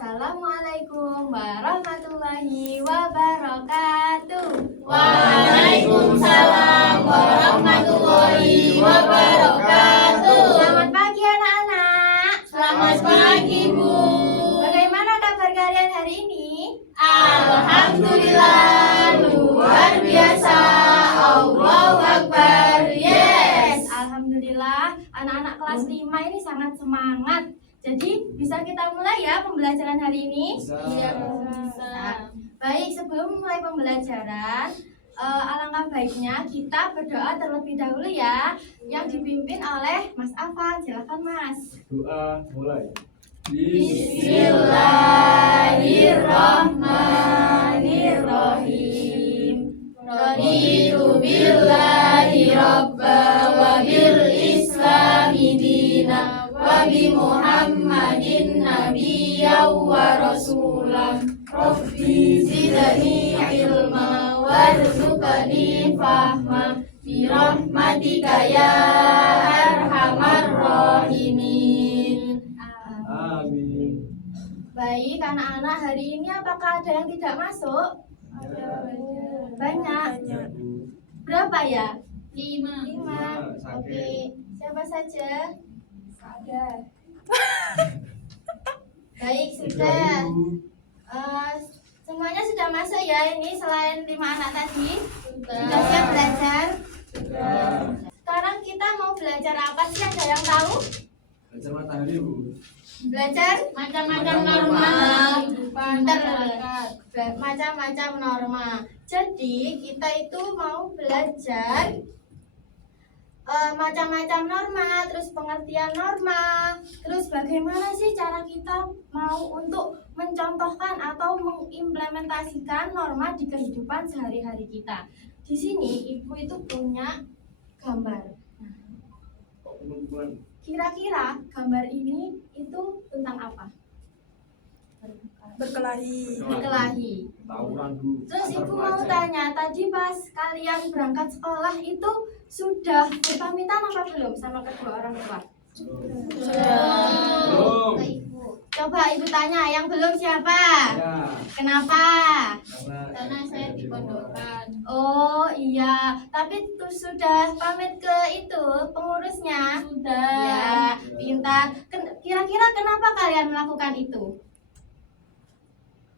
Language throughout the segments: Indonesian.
Assalamualaikum warahmatullahi wabarakatuh. Waalaikumsalam warahmatullahi wabarakatuh. Selamat pagi anak-anak. Selamat pagi, Bu. Bagaimana kabar kalian hari ini? Alhamdulillah, luar biasa. Allahu Akbar. Yes. Alhamdulillah, anak-anak kelas 5 ini sangat semangat. Jadi bisa kita mulai ya pembelajaran hari ini? Iya, Bisa. Baik, sebelum mulai pembelajaran, alangkah baiknya kita berdoa terlebih dahulu ya, yang dipimpin oleh Mas Afan. Silakan Mas. Doa mulai. Bismillahirrahmanirrahim. Raditu billahi rabba wa bil islami dina wa bi Muhammadin nabiyyan wa rasulah. Rabbi zidni ilma warzuqni fahma bi rahmatika ya arhamar rahimin. Amin. Baik anak-anak, hari ini apakah ada yang tidak masuk? Banyak. Berapa ya? 5. 5. Oke. Siapa saja? Ada. Baik, sudah. Semuanya sudah masuk ya, ini selain 5 anak tadi. Sudah siap belajar? Sekarang kita mau belajar apa sih? Ada yang tahu? Belajar matahari, Bu. Belajar Macam-macam norma kehidupan macam-macam norma. Jadi kita itu mau belajar macam-macam norma, terus pengertian norma, terus bagaimana sih cara kita mau untuk mencontohkan atau mengimplementasikan norma di kehidupan sehari-hari kita. Di sini ibu itu punya gambar. Kok teman-teman Kira-kira gambar ini itu tentang apa? Berkelahi. tawuran, Bu. Terus Antar ibu mau pelajar. tanya, tadi pas kalian berangkat sekolah itu sudah berpamitan apa belum sama kedua orang tua? Belum. Coba ibu tanya, yang belum siapa? Ya, Kenapa? karena saya dipondokkan. Oh iya, tapi tuh sudah pamit ke itu pengurusnya? Sudah. Ya, pintar. Kira-kira kenapa kalian melakukan itu?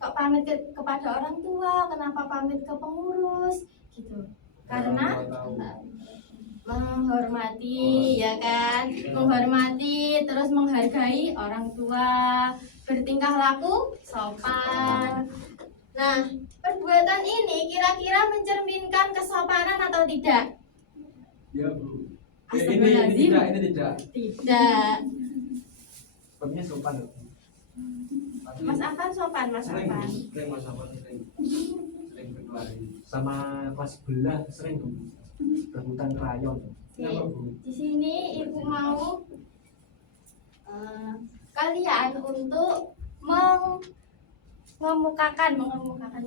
Kok pamit kepada orang tua? Kenapa pamit ke pengurus? Gitu. Karena menghormati, ya kan? Menghormati, terus menghargai orang tua, bertingkah laku sopan. Nah, perbuatan ini kira-kira mencerminkan kesopanan atau tidak? Ya, Bu. Ini Astagfirullahaladzim. tidak. Tidak. Sepertinya sopan, Bu. Tapi Mas Afan sopan, Mas sering, Bu. Afan. Sering Mas Afan sering berkelahi. Sama kelas sebelah sering, Bu. Rebutan krayon. Kenapa, Bu? Di sini ibu mau kalian untuk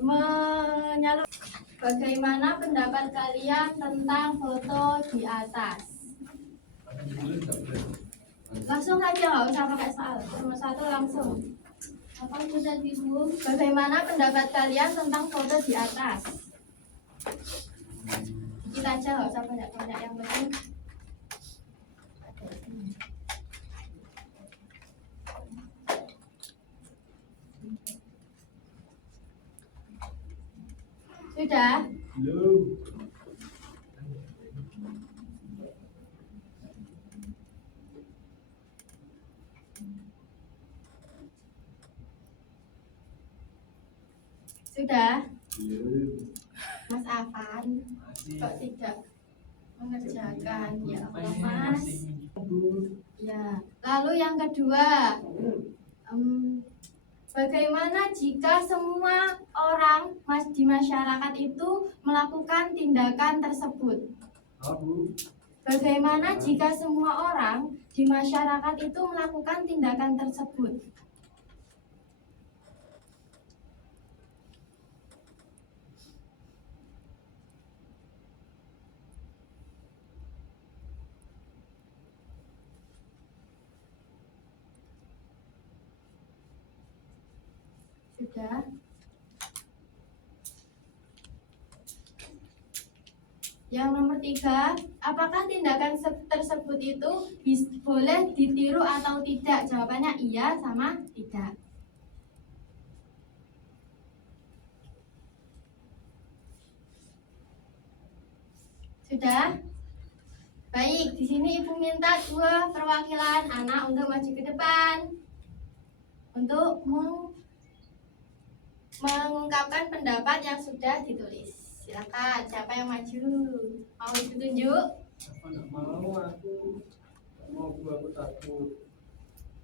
menyalurkan bagaimana pendapat kalian tentang foto di atas. Dulu juga boleh. Langsung aja, nggak usah pakai soal, nomor 1 langsung. Apa sudah ibu? Bagaimana pendapat kalian tentang foto di atas? Kita aja, nggak usah banyak-banyak, yang penting. Sudah? Belum. Sudah? Belum. Mas Afan Masih. kok tidak mengerjakan? Ya Allah Mas. Ya. Lalu yang kedua, bagaimana jika semua orang di masyarakat itu melakukan tindakan tersebut? Bu. Bagaimana jika semua orang di masyarakat itu melakukan tindakan tersebut? Sudah. Yang nomor 3, apakah tindakan tersebut itu boleh ditiru atau tidak? Jawabannya iya sama tidak. Sudah? Baik, di sini Ibu minta 2 perwakilan anak untuk maju ke depan untuk mengungkapkan pendapat yang sudah ditulis. Silakan, siapa yang maju? Mau Ibu tunjuk? Apa nggak mau aku? Nggak mau aku takut.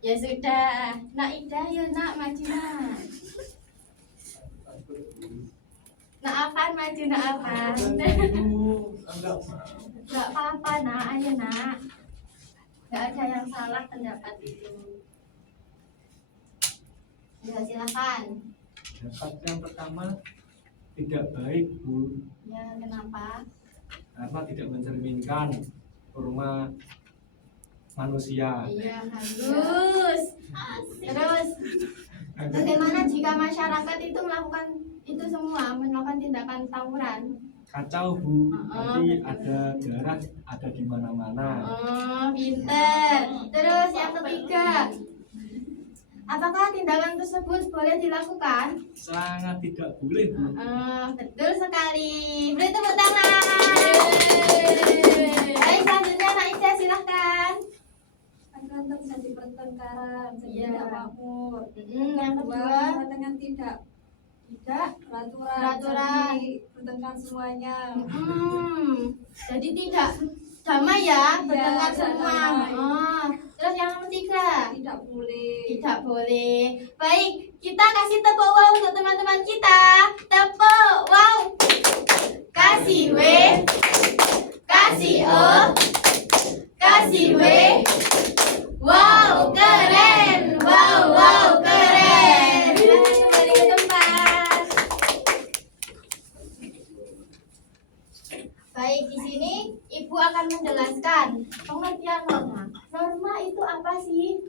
Ya sudah, Nak Ida yuk nak maju nak. Takut. Nak Afan maju nak Afan. Enggak mau. Gak apa-apa nak, ayo nak. Gak ada yang salah pendapat itu. Ya silakan. Pendapat yang pertama tidak baik, Bu, Ya kenapa? karena tidak mencerminkan norma manusia. Iya bagus. Terus bagaimana jika masyarakat itu melakukan itu semua, melakukan tindakan tawuran? Kacau, Bu, nanti ada darah ada di mana-mana. Oh, pinter. Terus yang ketiga, apakah tindakan tersebut boleh dilakukan? Sangat tidak boleh, Bu. Betul sekali. Beri tepuk tangan. Baik, selanjutnya Nak Ida silahkan. akan terjadi pertengkaran Iya. tidak makmur. Yang kedua, Kedua, dengan tidak peraturan. Jadi bertengkar semuanya. Jadi tidak damai ya, bertengkar tidak semua. damai. Terus yang nomor 3, Tidak boleh. tidak boleh. Baik, kita kasih tepuk wow untuk teman-teman kita. Tepuk wow. Kasih W, kasih O, kasih W. Wow, keren. Wow, keren. Kembali ke tempat. Baik, di sini Ibu akan menjelaskan pengertian norma. Norma itu apa sih?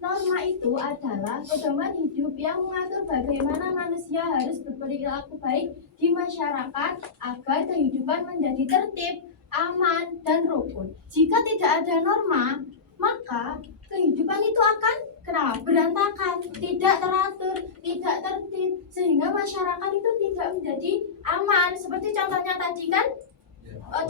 Norma itu adalah pedoman hidup yang mengatur bagaimana manusia harus berperilaku baik di masyarakat agar kehidupan menjadi tertib, aman, dan rukun. Jika tidak ada norma, maka kehidupan itu akan berantakan, tidak teratur, tidak tertib, sehingga masyarakat itu tidak menjadi aman. Seperti contohnya tadi kan,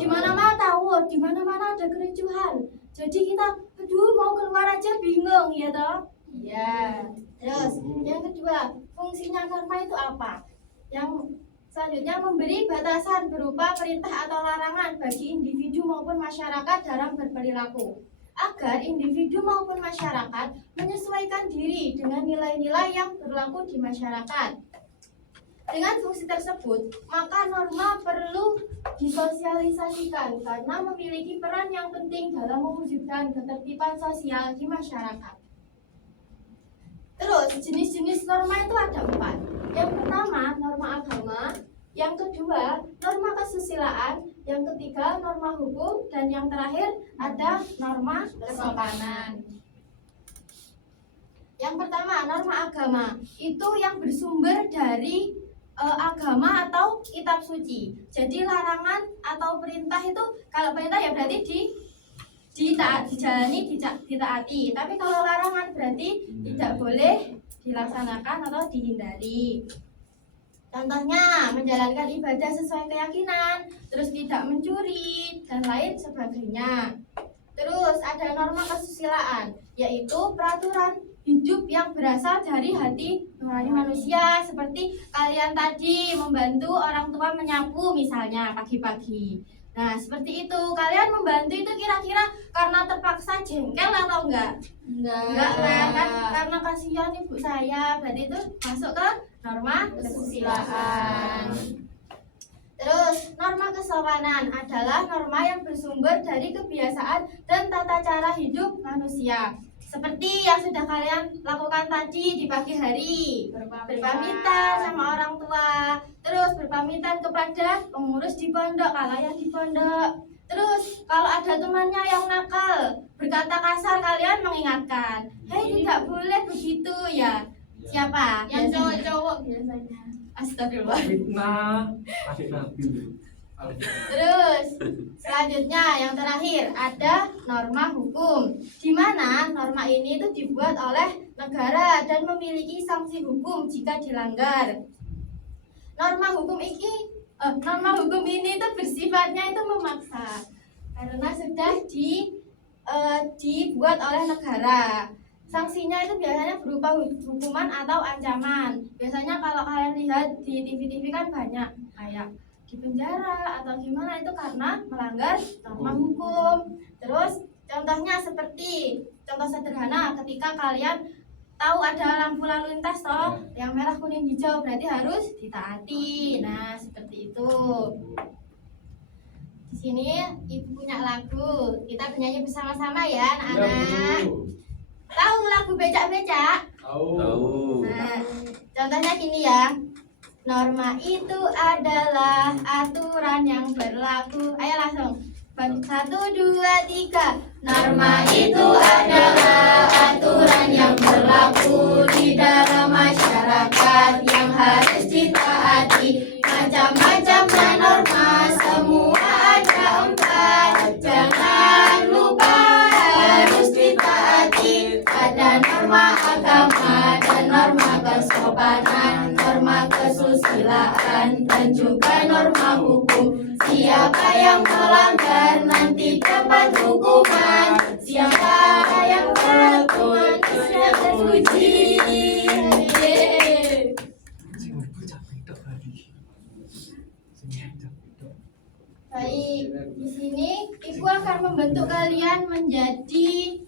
di mana-mana tawur, di mana-mana ada kericuhan. Jadi kita, aduh mau keluar aja bingung, ya toh? Iya. Terus yang kedua, fungsinya norma itu apa? Yang selanjutnya memberi batasan berupa perintah atau larangan bagi individu maupun masyarakat dalam berperilaku, agar individu maupun masyarakat menyesuaikan diri dengan nilai-nilai yang berlaku di masyarakat. Dengan fungsi tersebut, maka norma perlu disosialisasikan karena memiliki peran yang penting dalam mewujudkan ketertiban sosial di masyarakat. Terus, jenis-jenis norma itu ada 4. Yang pertama, norma agama. Yang kedua, norma kesusilaan. Yang ketiga, norma hukum. Dan yang terakhir, ada norma kesopanan. Yang pertama, norma agama. Itu yang bersumber dari agama atau kitab suci. Jadi larangan atau perintah itu, kalau perintah ya berarti dijalani, ditaati. Tapi kalau larangan berarti tidak boleh dilaksanakan atau dihindari. Contohnya menjalankan ibadah sesuai keyakinan, terus tidak mencuri dan lain sebagainya. Terus ada norma kesusilaan, yaitu peraturan hidup yang berasal dari hati nurani manusia, seperti kalian tadi membantu orang tua menyapu misalnya pagi-pagi. Nah, seperti itu. Kalian membantu itu kira-kira karena terpaksa jengkel atau enggak? Enggak kan? Karena kasihan ibu saya. Berarti itu masuk ke norma kesusilaan. Terus, norma kesopanan adalah norma yang bersumber dari kebiasaan dan tata cara hidup manusia. Seperti yang sudah kalian lakukan tadi di pagi hari, berpamitan sama orang tua, terus berpamitan kepada pengurus di pondok kalau yang di pondok. Terus kalau ada temannya yang nakal, berkata kasar, kalian mengingatkan, hei tidak boleh begitu ya. Siapa? Yang cowok-cowok biasanya. Astagfirullah. Fitnah adik Nabi. Terus selanjutnya yang terakhir ada norma hukum, di mana norma ini itu dibuat oleh negara dan memiliki sanksi hukum jika dilanggar. Norma hukum ini itu bersifatnya itu memaksa karena sudah dibuat oleh negara. Sanksinya itu biasanya berupa hukuman atau ancaman. Biasanya kalau kalian lihat di TV-TV kan banyak kayak di penjara atau gimana, itu karena melanggar norma hukum. Terus contohnya seperti contoh sederhana, ketika kalian tahu ada lampu lalu lintas toh, yang merah kuning hijau berarti harus ditaati. Nah, seperti itu. Di sini ibu punya lagu, kita bernyanyi bersama-sama ya anak-anak. Tahu lagu becak-becak? Tahu. Nah, contohnya gini ya. Norma itu adalah aturan yang berlaku. Ayo langsung. 1, 2, 3. Norma itu adalah aturan yang berlaku di dalam masyarakat yang harus ditaati. Macam-macamnya norma, semua ada 4. Jangan lupa harus ditaati. Ada norma agama dan norma kesopanan, norma kesusilaan, dan juga norma hukum. Siapa yang melanggar nanti dapat hukuman. Siapa yang berhukuman bisa teruji. Baik, di sini ibu akan membentuk kalian menjadi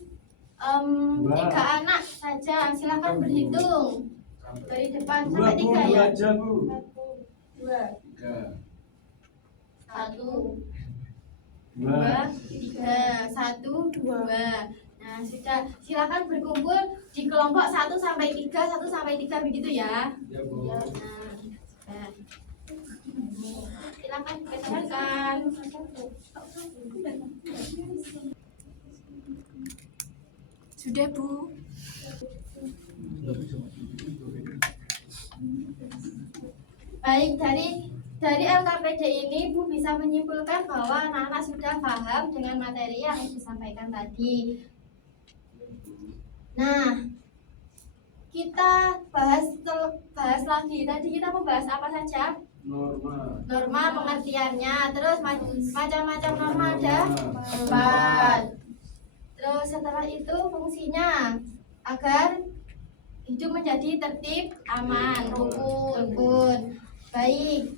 3 anak saja. Silakan berhitung dari depan sampai 3 ya. aja, Bu. 1, 2, 3, 1, 2. Nah, sudah, silakan berkumpul di kelompok 1 sampai 3 begitu ya. Ya, Bu. Nah, sudah. Silakan dikatakan. Sudah, Bu. Baik, dari LKPD ini Bu bisa menyimpulkan bahwa anak-anak sudah paham dengan materi yang disampaikan tadi. Nah, kita bahas lagi. Tadi kita membahas apa saja? Norma pengertiannya, terus macam-macam norma ada 4. Terus setelah itu fungsinya agar hidup menjadi tertib, aman, rukun. Baik.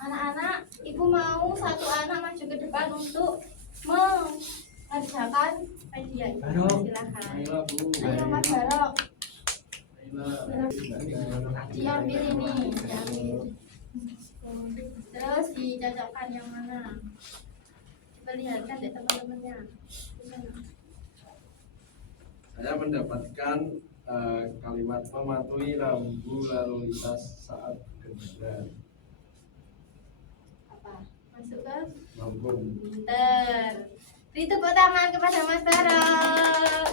Anak-anak, ibu mau 1 anak maju ke depan untuk mengerjakan kajian. Silakan. Ayo Mas Barok. Diambil ini, diambil. Terus dicocokkan yang mana? Perlihatkan deh teman-temannya. Saya mendapatkan kalimat mematuhi rambu lalu lintas saat kendaraan. Apa? Masuk ke Lambung. pinter. Beri tepuk tangan kepada Mas Barok.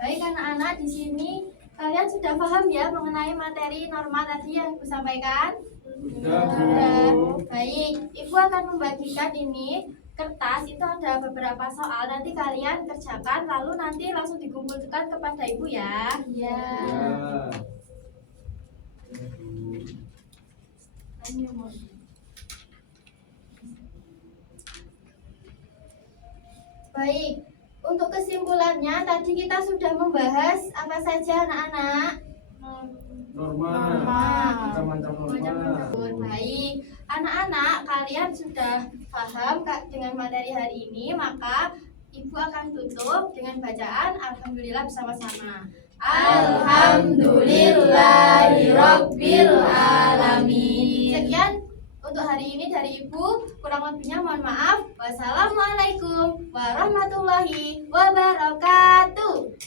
Baik anak-anak, di sini kalian sudah paham ya mengenai materi norma tadi yang Ibu sampaikan? Sudah. Baik, Ibu akan membagikan ini kertas, itu ada beberapa soal, nanti kalian kerjakan lalu nanti langsung dikumpulkan kepada Ibu ya. Ya. Baik, untuk kesimpulannya tadi kita sudah membahas apa saja anak-anak? Norma. Macam-macam norma. Baik, anak-anak kalian sudah paham dengan materi hari ini, maka Ibu akan tutup dengan bacaan Alhamdulillah bersama-sama. Alhamdulillahirabbil alamin. Sekian untuk hari ini dari Ibu, kurang lebihnya mohon maaf. Wassalamualaikum warahmatullahi wabarakatuh.